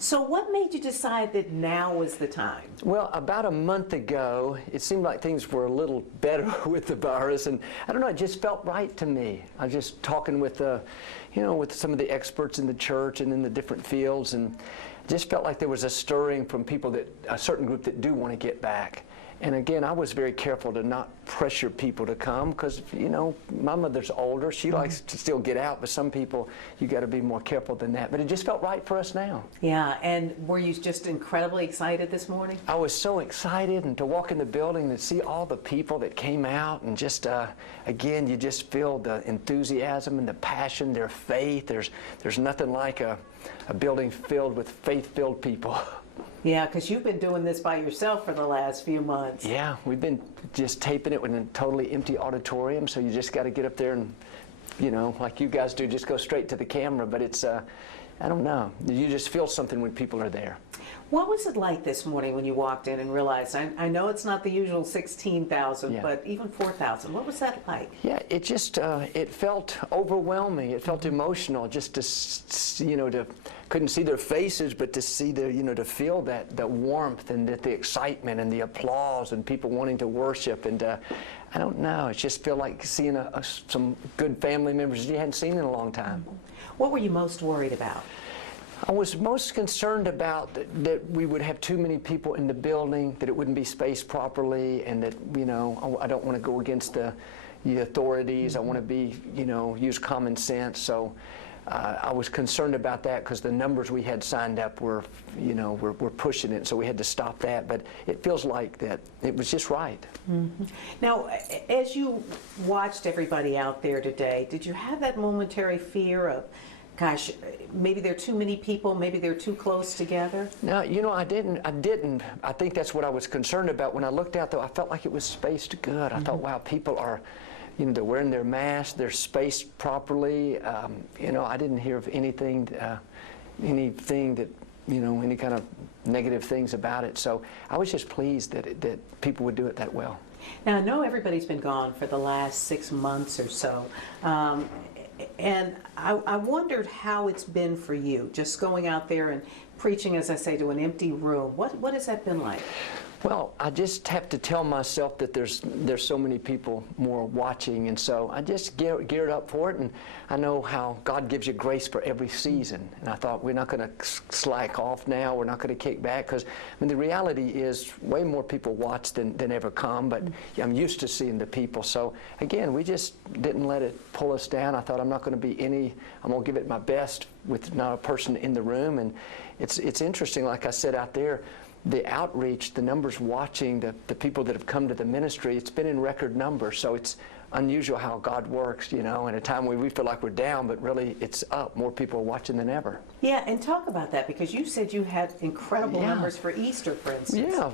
So what made you decide that now was the time? Well, about a month ago, it seemed like things were a little better with the virus, and I don't know, it just felt right to me. I was just talking with, with some of the experts in the church and in the different fields, and just felt like there was a stirring from people a certain group that do want to get back. And again, I was very careful to not pressure people to come because, my mother's older. She likes to still get out, but some people, you got to be more careful than that. But it just felt right for us now. Yeah, and were you just incredibly excited this morning? I was so excited, and to walk in the building and see all the people that came out, and just, again, you just feel the enthusiasm and the passion, their faith. There's nothing like a building filled with faith-filled people. Yeah, because you've been doing this by yourself for the last few months. Yeah, we've been just taping it in a totally empty auditorium, so you just got to get up there and, like you guys do, just go straight to the camera. But it's, I don't know, you just feel something when people are there. What was it like this morning when you walked in and realized, I know it's not the usual 16,000, but even 4,000, what was that like? Yeah, it just, it felt overwhelming. It felt emotional just to, couldn't see their faces, but to see to feel the warmth and the excitement and the applause and people wanting to worship. And I don't know, it just felt like seeing some good family members you hadn't seen in a long time. What were you most worried about? I was most concerned about that we would have too many people in the building, that it wouldn't be spaced properly, and that, I don't want to go against the authorities. I want to be, use common sense. So I was concerned about that because the numbers we had signed up were, we're pushing it, so we had to stop that. But it feels like that it was just right. Mm-hmm. Now, as you watched everybody out there today, did you have that momentary fear of, gosh, maybe there are too many people, maybe they're too close together? No, I didn't. I think that's what I was concerned about. When I looked out, though, I felt like it was spaced good. I thought, wow, people are, they're wearing their masks, they're spaced properly. I didn't hear of anything that, any kind of negative things about it. So I was just pleased that people would do it that well. Now, I know everybody's been gone for the last 6 months or so. And I wondered how it's been for you, just going out there and preaching, as I say, to an empty room. What has that been like? Well, I just have to tell myself that there's so many people more watching, and so I just geared up for it, and I know how God gives you grace for every season. And I thought, we're not going to slack off now, we're not going to kick back, because the reality is way more people watch than ever come, but I'm used to seeing the people. So again, we just didn't let it pull us down. I thought, I'm not going to be I'm going to give it my best with not a person in the room. And it's interesting, like I said out there, the outreach, the numbers watching, the people that have come to the ministry, it's been in record numbers. So it's unusual how God works, in a time where we feel like we're down, but really it's up. More people are watching than ever. Yeah, and talk about that, because you said you had incredible numbers for Easter, for instance. Yeah,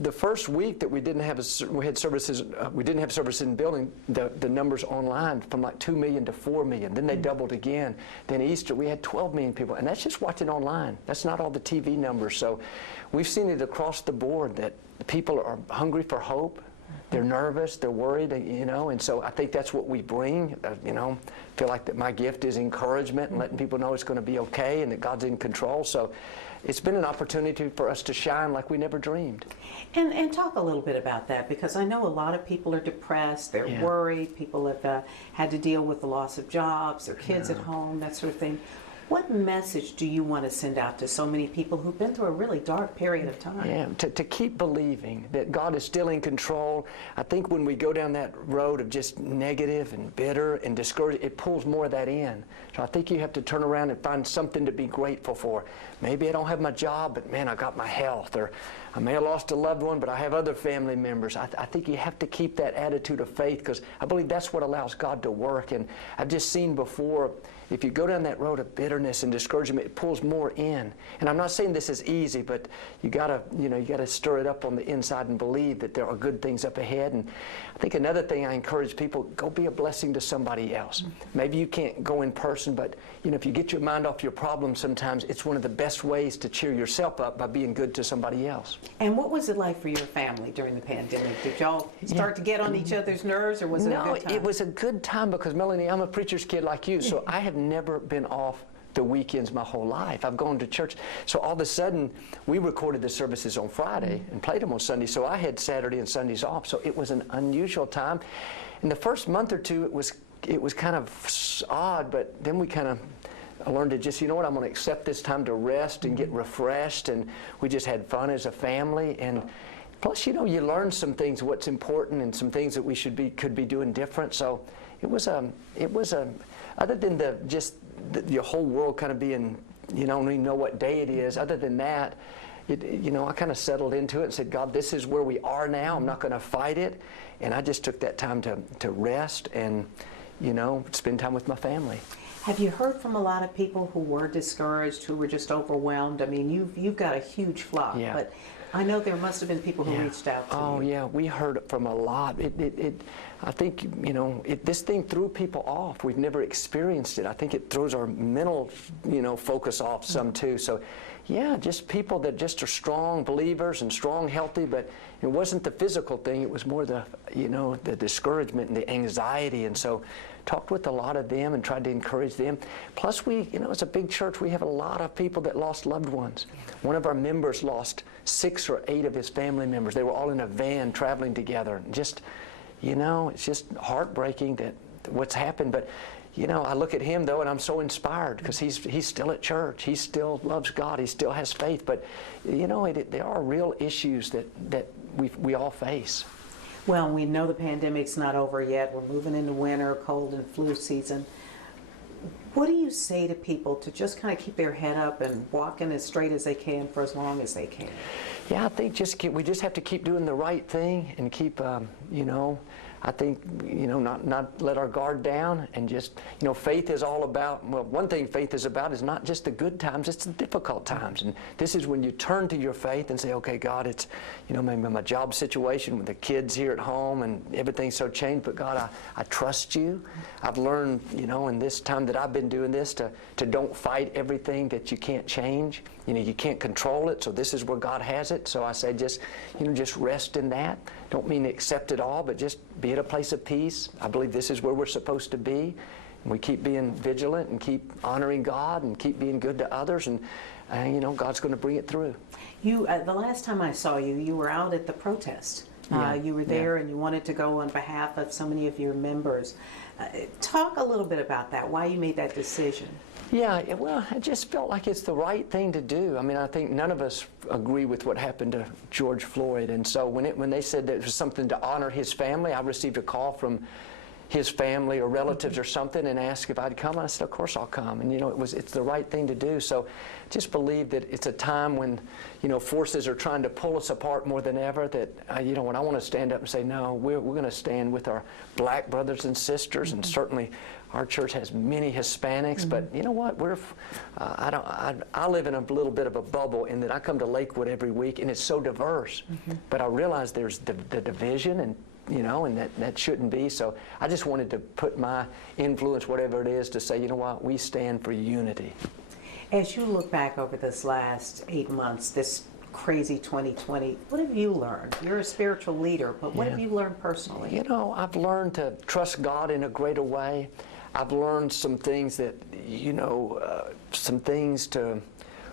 the first week that we didn't have services in the building, the numbers online from like 2 million to 4 million. Then they doubled again. Then Easter we had 12 million people, and that's just watching online. That's not all the TV numbers. So we've seen it across the board that people are hungry for hope. They're nervous, they're worried, and so I think that's what we bring, feel like that my gift is encouragement and letting people know it's going to be okay and that God's in control. So it's been an opportunity for us to shine like we never dreamed. And talk a little bit about that, because I know a lot of people are depressed, they're worried, people have had to deal with the loss of jobs, their kids at home, that sort of thing. What message do you want to send out to so many people who've been through a really dark period of time? Yeah, to keep believing that God is still in control. I think when we go down that road of just negative and bitter and discouraged, it pulls more of that in. So I think you have to turn around and find something to be grateful for. Maybe I don't have my job, but man, I got my health. Or I may have lost a loved one, but I have other family members. I think you have to keep that attitude of faith, because I believe that's what allows God to work. And I've just seen before, if you go down that road of bitterness and discouragement, it pulls more in. And I'm not saying this is easy, but you gotta stir it up on the inside and believe that there are good things up ahead. And I think another thing I encourage people, go be a blessing to somebody else. Maybe you can't go in person, but if you get your mind off your problems, sometimes it's one of the best ways to cheer yourself up by being good to somebody else. And what was it like for your family during the pandemic? Did y'all start to get on each other's nerves, or was it a good time? No, it was a good time, because Melanie, I'm a preacher's kid like you, so I have never been off the weekends my whole life. I've gone to church. So all of a sudden, we recorded the services on Friday and played them on Sunday. So I had Saturday and Sundays off. So it was an unusual time. In the first month or two, it was kind of odd, but then we kind of learned to just, you know what, I'm going to accept this time to rest and get refreshed. And we just had fun as a family. And plus, you know, you learn some things, what's important, and some things that we could be doing different. So it was other than your whole world kind of being, you don't even know what day it is. Other than that, you know, I kind of settled into it and said, God, this is where we are now. I'm not going to fight it. And I just took that time to rest and, you know, spend time with my family. Have you heard from a lot of people who were discouraged, who were just overwhelmed? I mean, you've got a huge flock, Yeah. but I know there must have been people who reached out to you. Oh, yeah, we heard it from a lot. I think, you know, this thing threw people off. We've never experienced it. I think it throws our mental, you know, focus off some too. So, yeah, just people that just are strong believers and strong, healthy, but it wasn't the physical thing. It was more the, you know, the discouragement and the anxiety. And so talked with a lot of them and tried to encourage them. Plus, we, you know, it's a big church. We have a lot of people that lost loved ones. One of our members lost 6 or 8 of his family members. They were all in a van traveling together. Just, you know, it's just heartbreaking that what's happened. But, you know, I look at him, though, and I'm so inspired because he's still at church. He still loves God. He still has faith. But, you know, there are real issues that we all face. Well, we know the pandemic's not over yet. We're moving into winter, cold and flu season. What do you say to people to just kind of keep their head up and walking as straight as they can for as long as they can? Yeah, I think we just have to keep doing the right thing and keep, you know, I think, you know, not let our guard down and just, you know, faith is all about, well, one thing faith is about is not just the good times, it's the difficult times. And this is when you turn to your faith and say, okay, God, it's, you know, maybe my job situation with the kids here at home and everything's so changed, but God, I trust you. I've learned, you know, in this time that I've been doing this to don't fight everything that you can't change. You know, you can't control it, so this is where God has it. So I say just, you know, just rest in that. Don't mean to accept it all, but just be at a place of peace. I believe this is where we're supposed to be. And we keep being vigilant and keep honoring God and keep being good to others. And, you know, God's going to bring it through. You, the last time I saw you, you were out at the protest. You were there and you wanted to go on behalf of so many of your members. Talk a little bit about that, why you made that decision. Yeah, well, I just felt like it's the right thing to do. I mean, I think none of us agree with what happened to George Floyd. And so when they said that it was something to honor his family, I received a call from his family or relatives or something and asked if I'd come. And I said, of course I'll come. And, you know, it's the right thing to do. So just believe that it's a time when, you know, forces are trying to pull us apart more than ever, that, you know, when I want to stand up and say, no, we're going to stand with our black brothers and sisters, and certainly our church has many Hispanics, but you know what? I live in a little bit of a bubble in that I come to Lakewood every week, and it's so diverse. But I realize there's the division, and you know, and that shouldn't be. So I just wanted to put my influence, whatever it is, to say, you know what? We stand for unity. As you look back over this last 8 months, this crazy 2020, what have you learned? You're a spiritual leader, but what have you learned personally? You know, I've learned to trust God in a greater way. I've learned some things that, you know, some things to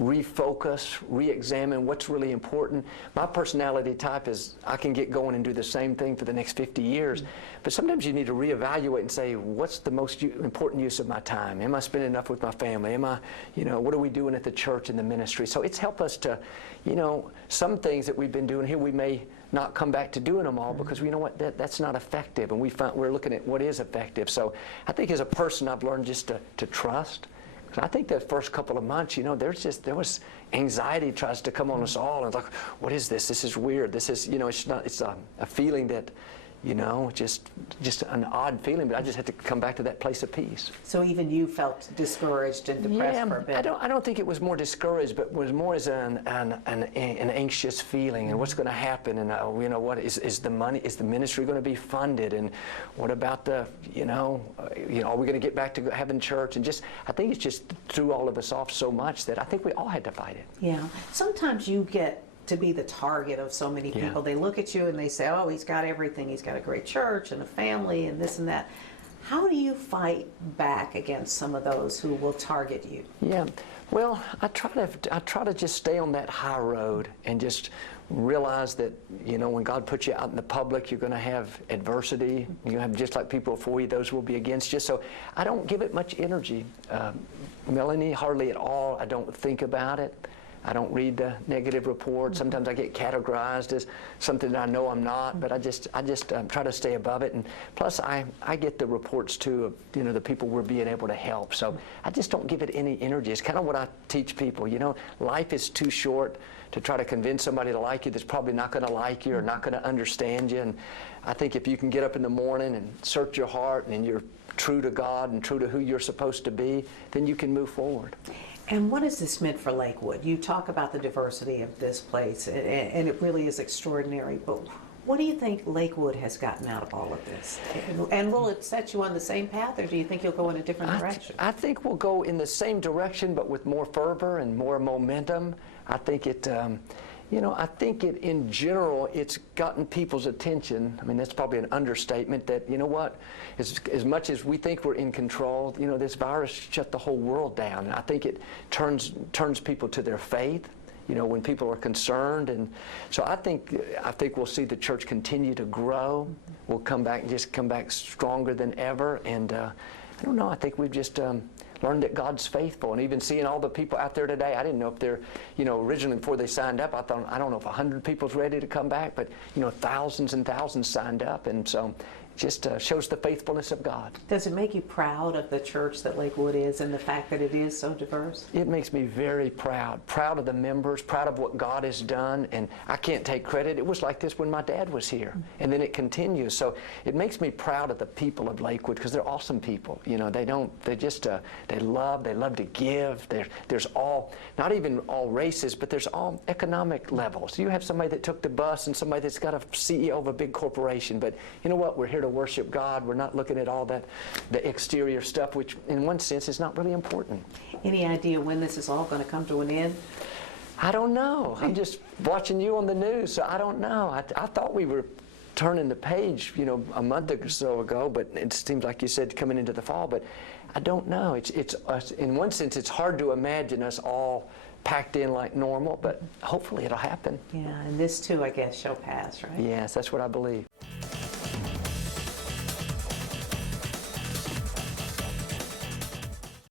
refocus, re-examine what's really important. My personality type is I can get going and do the same thing for the next 50 years, but sometimes you need to reevaluate and say, what's the most important use of my time? Am I spending enough with my family? Am I, you know, what are we doing at the church and the ministry? So it's helped us to, you know, some things that we've been doing here, we may not come back to doing them all because you know what, that's not effective, and we're looking at what is effective. So I think as a person I've learned just to trust. I think the first couple of months, you know, there was anxiety tries to come on us all, and like, what is this? This is weird. This is, you know, it's a feeling that, you know, just an odd feeling. But I just had to come back to that place of peace. So even you felt discouraged and depressed for a bit. I don't think it was more discouraged, but was more as an anxious feeling, and what's going to happen, and you know, what is the money? Is the ministry going to be funded? And what about the, you know, are we going to get back to having church? And just, I think it's just threw all of us off so much that I think we all had to fight it. Yeah. Sometimes you get to be the target of so many people. They look at you and they say, oh, he's got everything. He's got a great church and a family and this and that. How do you fight back against some of those who will target you? Yeah, well, I try to just stay on that high road and just realize that, you know, when God puts you out in the public, you're going to have adversity. You have, just like people for you, those will be against you. So I don't give it much energy, Melanie, hardly at all. I don't think about it. I don't read the negative reports. Sometimes I get categorized as something that I know I'm not, but I just try to stay above it. And plus, I get the reports too of, you know, the people we're being able to help. So I just don't give it any energy. It's kind of what I teach people. You know, life is too short to try to convince somebody to like you that's probably not going to like you or not going to understand you. And I think if you can get up in the morning and search your heart and you're true to God and true to who you're supposed to be, then you can move forward. And what has this meant for Lakewood? You talk about the diversity of this place, and it really is extraordinary, but what do you think Lakewood has gotten out of all of this? And will it set you on the same path, or do you think you'll go in a different direction? I think we'll go in the same direction, but with more fervor and more momentum. I think it, you know, I think it, in general, it's gotten people's attention. I mean, that's probably an understatement that, you know what, as much as we think we're in control, you know, this virus shut the whole world down. And I think it turns people to their faith, you know, when people are concerned. And so I think we'll see the church continue to grow. We'll come back stronger than ever. And I don't know, I think we've just learned that God's faithful. And even seeing all the people out there today, I didn't know if they're, you know, originally before they signed up, I thought, I don't know if 100 people's ready to come back, but, you know, thousands and thousands signed up. And so it just shows the faithfulness of God. Does it make you proud of the church that Lakewood is and the fact that it is so diverse? It makes me very proud. Proud of the members, proud of what God has done. And I can't take credit. It was like this when my dad was here. And then it continues. So it makes me proud of the people of Lakewood because they're awesome people. You know, they love to give. There's all, not even all races, but there's all economic levels. You have somebody that took the bus and somebody that's got a CEO of a big corporation. But you know what? We're here to worship God. We're not looking at all that, the exterior stuff, which in one sense is not really important. Any idea when this is all going to come to an end? I don't know. I'm just watching you on the news, so I don't know. I thought we were turning the page, you know, a month or so ago, but it seems like you said coming into the fall, but I don't know. It's in one sense, it's hard to imagine us all packed in like normal, but hopefully it'll happen. Yeah, and this too, I guess, shall pass, right? Yes, that's what I believe.